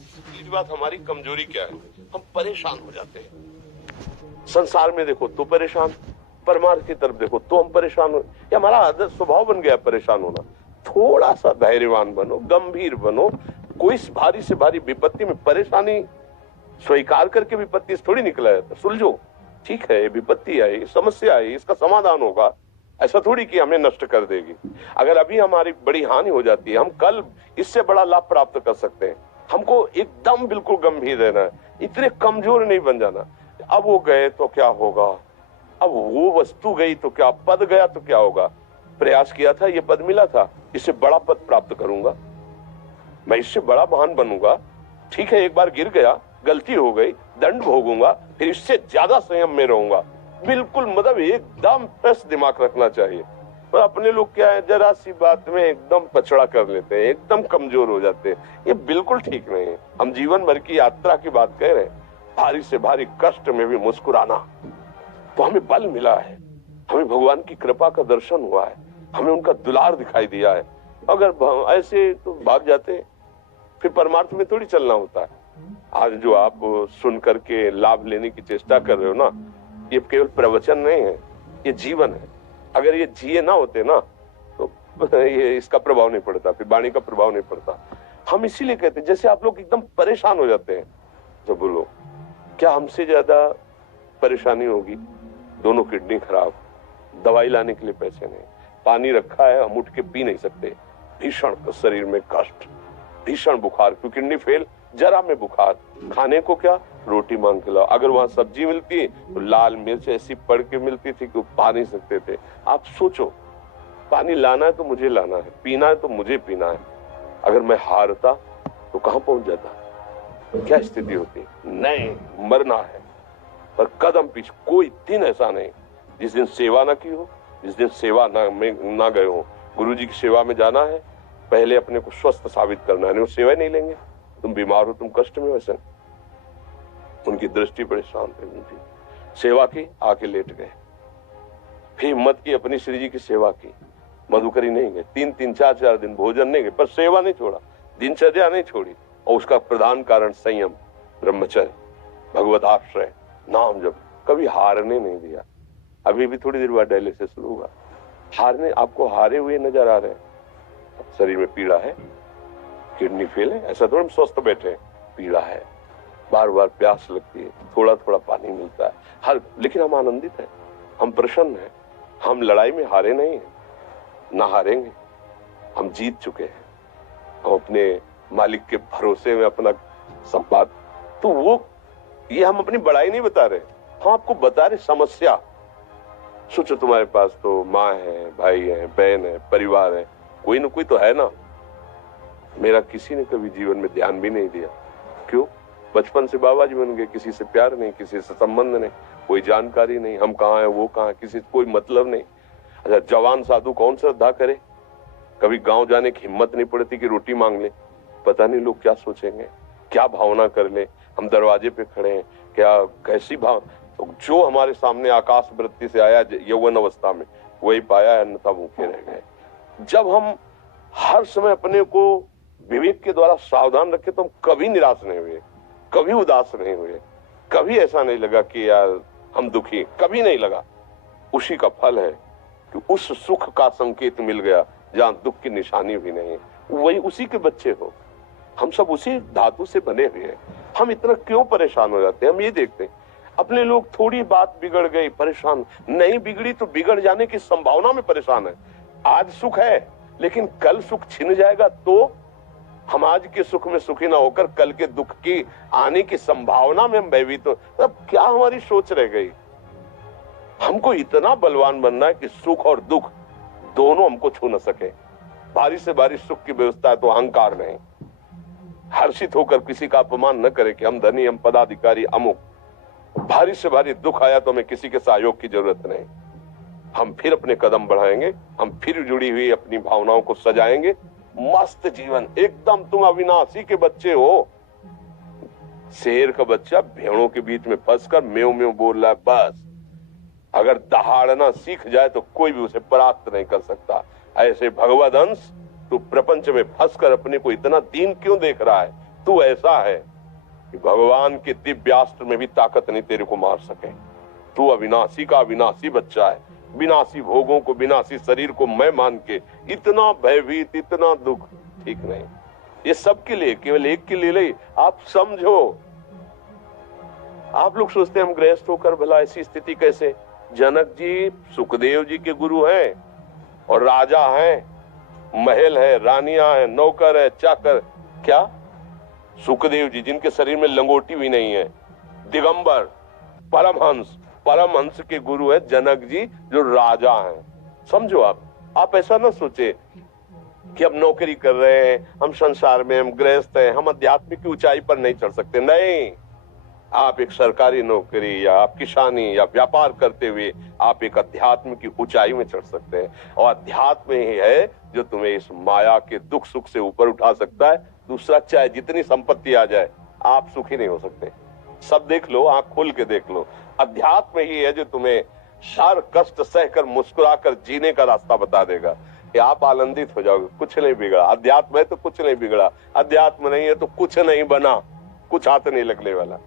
तीसरी बात, हमारी कमजोरी क्या है? हम परेशान हो जाते हैं। संसार में देखो तो परेशान, परमार्थ की तरफ देखो तो हम परेशान हो, ये हमारा आदत स्वभाव बन गया परेशान होना। थोड़ा सा धैर्यवान बनो, गंभीर बनो। कोई भारी से भारी विपत्ति में परेशानी स्वीकार करके विपत्ति से थोड़ी निकला जाता। सुलझो, ठीक है विपत्ति आई, समस्या आई, इसका समाधान होगा। ऐसा थोड़ी कि हमें नष्ट कर देगी। अगर अभी हमारी बड़ी हानि हो जाती है, हम कल इससे बड़ा लाभ प्राप्त कर सकते हैं। हमको एकदम बिल्कुल गंभीर रहना है, इतने कमजोर नहीं बन जाना। अब वो गए तो क्या होगा, अब वो वस्तु गई तो क्या, पद गया तो क्या होगा। प्रयास किया था, ये पद मिला था, इससे बड़ा पद प्राप्त करूंगा, मैं इससे बड़ा महान बनूंगा। ठीक है, एक बार गिर गया, गलती हो गई, दंड भोगूंगा, फिर इससे ज्यादा संयम में रहूंगा। बिल्कुल मतलब एकदम फ्रेश दिमाग रखना चाहिए। पर अपने लोग क्या है, जरा सी बात में एकदम पछड़ा कर लेते हैं, एकदम कमजोर हो जाते हैं। ये बिल्कुल ठीक नहीं है। हम जीवन भर की यात्रा की बात कह रहे हैं, भारी से भारी कष्ट में भी मुस्कुराना, तो हमें बल मिला है, हमें भगवान की कृपा का दर्शन हुआ है, हमें उनका दुलार दिखाई दिया है। अगर ऐसे तो भाग जाते हैं, फिर परमार्थ में थोड़ी चलना होता है। आज जो आप सुन करके लाभ लेने की चेष्टा कर रहे हो ना, ये केवल प्रवचन नहीं है, ये जीवन है। अगर ये जिए ना होते ना तो ये इसका प्रभाव नहीं पड़ता, फिर वाणी का प्रभाव नहीं पड़ता। हम इसीलिए कहते हैं, जैसे आप लोग एकदम परेशान हो जाते हैं, तो बोलो क्या हमसे ज्यादा परेशानी होगी? दोनों किडनी खराब, दवाई लाने के लिए पैसे नहीं, पानी रखा है हम उठ के पी नहीं सकते, भीषण शरीर में कष्ट, भीषण बुखार, क्योंकि किडनी फेल, जरा में बुखार, खाने को क्या, रोटी मांग के लाओ। अगर वहां सब्जी मिलती तो लाल मिर्च ऐसी पड़ के मिलती थी कि पा नहीं सकते थे। आप सोचो, पानी लाना है तो मुझे लाना है, पीना है तो मुझे पीना है। अगर मैं हारता तो कहां पहुंच जाता, क्या स्थिति होती? नहीं, मरना है। पर कदम पीछे कोई दिन ऐसा नहीं जिस दिन सेवा ना की हो, जिस दिन सेवा ना गए हो। गुरु जी की सेवा में जाना है, पहले अपने को स्वस्थ साबित करना है, नहीं वो सेवा नहीं लेंगे। तुम बीमार हो, तुम कष्ट में, वैसे उनकी दृष्टि बड़ी शांत है। उनकी सेवा की, आके लेट गए, फिर हिम्मत की, अपनी श्री जी की सेवा की, मधुकरी नहीं गए, 3-4 दिन भोजन नहीं गए, पर सेवा नहीं छोड़ा, दिनचर्या नहीं छोड़ी। और उसका प्रधान कारण संयम, ब्रह्मचर्य, भगवत आश्रय, नाम जप, कभी हारने नहीं दिया। अभी भी थोड़ी देर बाद डायलिसिस शुरू होगा, हारने, आपको हारे हुए नजर आ रहे हैं। शरीर में पीड़ा है, किडनी फेल है, ऐसा थोड़ा हम स्वस्थ बैठे हैं, पीड़ा है, बार बार प्यास लगती है, थोड़ा थोड़ा पानी मिलता है, हर, लेकिन हम आनंदित हैं, हम प्रसन्न हैं, हम लड़ाई में हारे नहीं हैं, ना हारेंगे, हम जीत चुके हैं, हम अपने मालिक के भरोसे में अपना संपाद। तो वो, ये हम अपनी बड़ाई नहीं बता रहे, हम आपको बता रहे समस्या। सोचो तुम्हारे पास तो माँ है, भाई है, बहन है, परिवार है, कोई ना कोई तो है ना। मेरा किसी ने कभी जीवन में ध्यान भी नहीं दिया, क्यों? बचपन से बाबा जी बन गए, किसी से प्यार नहीं, किसी से संबंध नहीं, कोई जानकारी नहीं, हम कहाँ हैं वो कहाँ है, किसी से कोई मतलब नहीं। अच्छा, जवान साधु कौन श्रद्धा करे? कभी गांव जाने की हिम्मत नहीं पड़ती कि रोटी मांग ले, पता नहीं लोग क्या सोचेंगे, क्या भावना कर ले। हम दरवाजे पे खड़े हैं, क्या कैसी भाव, तो जो हमारे सामने आकाश वृत्ति से आया यौवन अवस्था में, वही पाया, अन्यथा भूखे रह गए। जब हम हर समय अपने को विवेक के द्वारा सावधान रखे, तो हम कभी निराश नहीं हुए, कभी उदास नहीं हुए, कभी ऐसा नहीं लगा कि यार हम दुखी, कभी नहीं लगा। उसी का फल है कि उस सुख का संकेत मिल गया जहां दुख की निशानी भी नहीं है, वही उसी के बच्चे हो। हम सब उसी धातु से बने हुए हैं। हम इतना क्यों परेशान हो जाते हैं? हम ये देखते हैं, अपने लोग थोड़ी बात बिगड़ गई परेशान, नहीं बिगड़ी तो बिगड़ जाने की संभावना में परेशान है। आज सुख है, लेकिन कल सुख छिन जाएगा, तो हम आज के सुख में सुखी ना होकर कल के दुख की आने की संभावना में हम भयभीत हो। अब क्या हमारी सोच रह गई? हमको इतना बलवान बनना है कि सुख और दुख दोनों हमको छू न सके। भारी से भारी सुख की व्यवस्था है तो अहंकार नहीं, हर्षित होकर किसी का अपमान न करे कि हम धनी, हम पदाधिकारी, अमुक। भारी से भारी दुख आया तो हमें किसी के सहयोग की जरूरत नहीं, हम फिर अपने कदम बढ़ाएंगे, हम फिर जुड़ी हुई अपनी भावनाओं को सजाएंगे। मस्त जीवन, एकदम तुम अविनाशी के बच्चे हो। शेर का बच्चा भेड़ों के बीच में फंसकर म्यों म्यों बोल रहा है, बस अगर दहाड़ना सीख जाए तो कोई भी उसे परास्त नहीं कर सकता। ऐसे भगवद अंश, तू प्रपंच में फंसकर अपने को इतना दीन क्यों देख रहा है? तू ऐसा है कि भगवान के दिव्यास्त्र में भी ताकत नहीं तेरे को मार सके। तू अविनाशी का अविनाशी बच्चा है, विनाशी भोगों को, विनाशी शरीर को मैं मान के इतना भयभीत, इतना दुख, ठीक नहीं। ये सबके लिए, केवल एक के लिए नहीं। आप समझो, आप लोग सोचते हैं हम गृहस्थ होकर भला ऐसी स्थिति कैसे। जनक जी सुखदेव जी के गुरु हैं और राजा हैं, महल है, रानियां हैं, नौकर है, चाकर। क्या सुखदेव जी जिनके शरीर में लंगोटी भी नहीं है, दिगंबर, परमहंस, परमहंस के गुरु है जनक जी जो राजा हैं। समझो आप ऐसा ना सोचे कि हम नौकरी कर रहे हैं, हम संसार में, हम गृहस्थ हैं, हम आध्यात्मिक की ऊंचाई पर नहीं चढ़ सकते। नहीं, आप एक सरकारी नौकरी या आप किसानी या व्यापार करते हुए आप एक अध्यात्म की ऊंचाई में चढ़ सकते हैं। और अध्यात्म ही है जो तुम्हें इस माया के दुख सुख से ऊपर उठा सकता है। दूसरा, चाहे जितनी संपत्ति आ जाए, आप सुखी नहीं हो सकते। सब देख लो, आंख खोल के देख लो, अध्यात्म ही है जो तुम्हें हर कष्ट सहकर मुस्कुराकर जीने का रास्ता बता देगा कि आप आनंदित हो जाओगे। कुछ नहीं बिगड़ा, अध्यात्म है तो कुछ नहीं बिगड़ा, अध्यात्म नहीं है तो कुछ नहीं बना, कुछ हाथ नहीं लगने वाला।